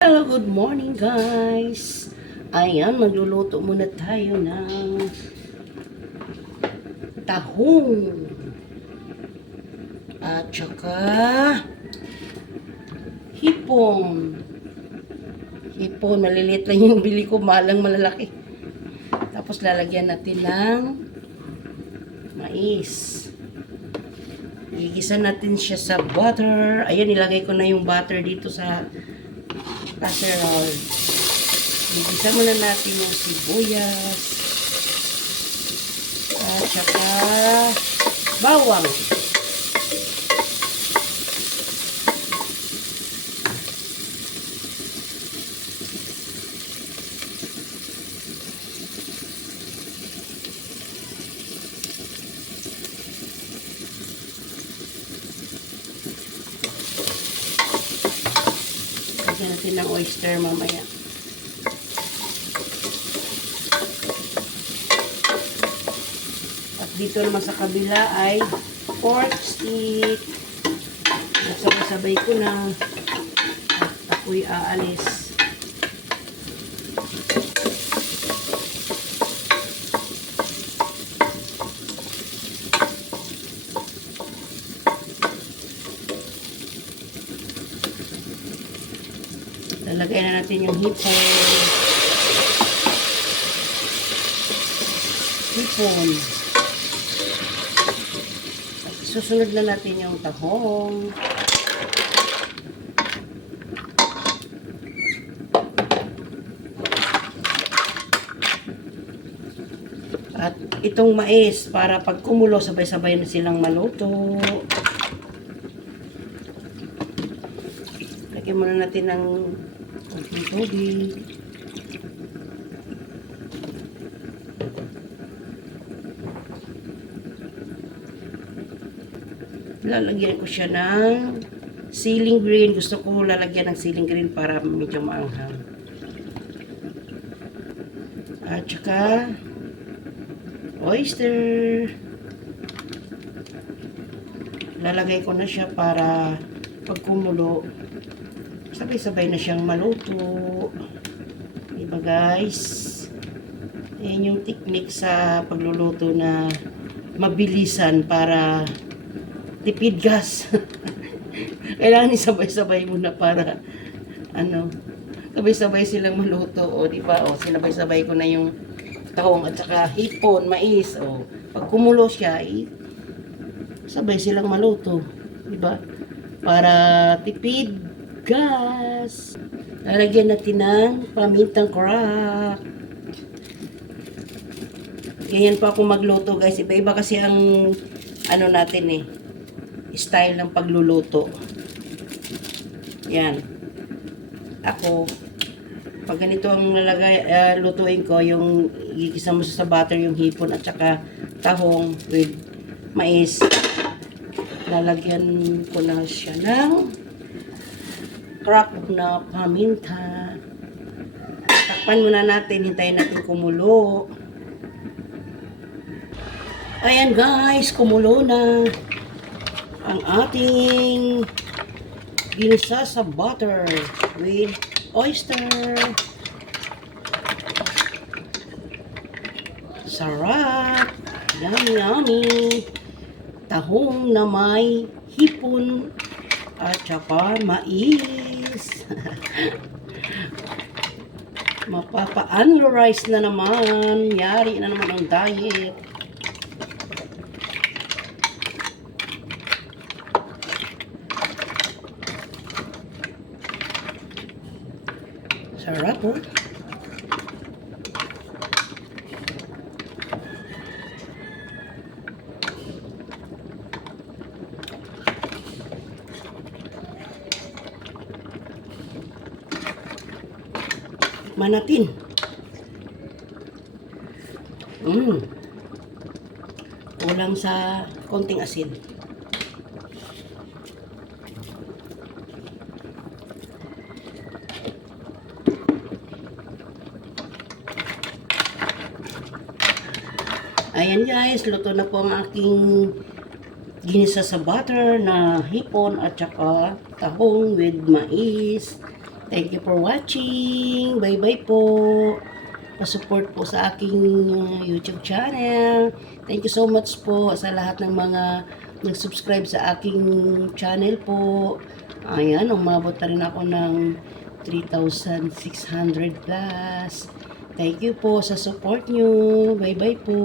Hello, good morning guys. Ayan, magluluto muna tayo ng tahong. At saka hipon. Hipon, maliliit lang yung bili ko, malang malalaki. Tapos lalagyan natin ng mais. Gigisa natin siya sa butter. Ayan, nilagay ko na yung butter dito sa casserole. Gigisa muna natin yung sibuyas. At saka bawang. Lagyan natin ng oyster mamaya. At dito naman sa kabila ay pork stick. At sabay-sabay ko na. At ako'y aalis. Lalagay na natin yung hipon. Hipon. At susunod na natin yung tahong. At itong mais para pag kumulo sabay-sabay na silang maluto. Lagyan muna natin ng tubig. Lalagyan ko siya ng ceiling green. Gusto ko lalagyan ng ceiling green para medyo maanghang. At saka oyster. Lalagay ko na siya para pag kumulo, sabay-sabay na siyang maluto. Diba guys? Yan yung technique sa pagluluto na mabilisan para tipid gas. Kailangan isabay-sabay muna para ano, sabay-sabay silang maluto. O, di ba? O, sinabay-sabay ko na yung tahong at saka hipon, mais. O, pag kumulo siya, eh, sabay silang maluto. Di ba? Para tipid gas. Lalagyan natin ng pamintang crack. Ganyan pa ako magluto guys. Iba-iba kasi ang ano natin eh. Style ng pagluluto. Yan. Ako, pag ganito ang lalagay, ah, lutuin ko, yung gigisa mo sa butter yung hipon at saka tahong with mais. Lalagyan ko na siya ng crack na paminta. Takpan muna natin, hintayin natin kumulo. Ayan guys, kumulo na ang ating ginisa sa butter with oyster. Sarap! Yummy, yummy! Tahong na may hipon at saka mais. Mapapa-analyze na naman. Yari na naman ang diet. Sarap oh. Manatin. Mm. Kulang sa konting asin. Ayan guys, luto na po ang aking ginisa sa butter na hipon at saka tahong with mais. Thank you for watching. Bye-bye po. Pa-support po sa aking uh, YouTube channel. Thank you so much po sa lahat ng mga nag-subscribe sa aking channel po. Ayan, umabot na rin ako ng 3,600 plus. Thank you po sa support nyo. Bye-bye po.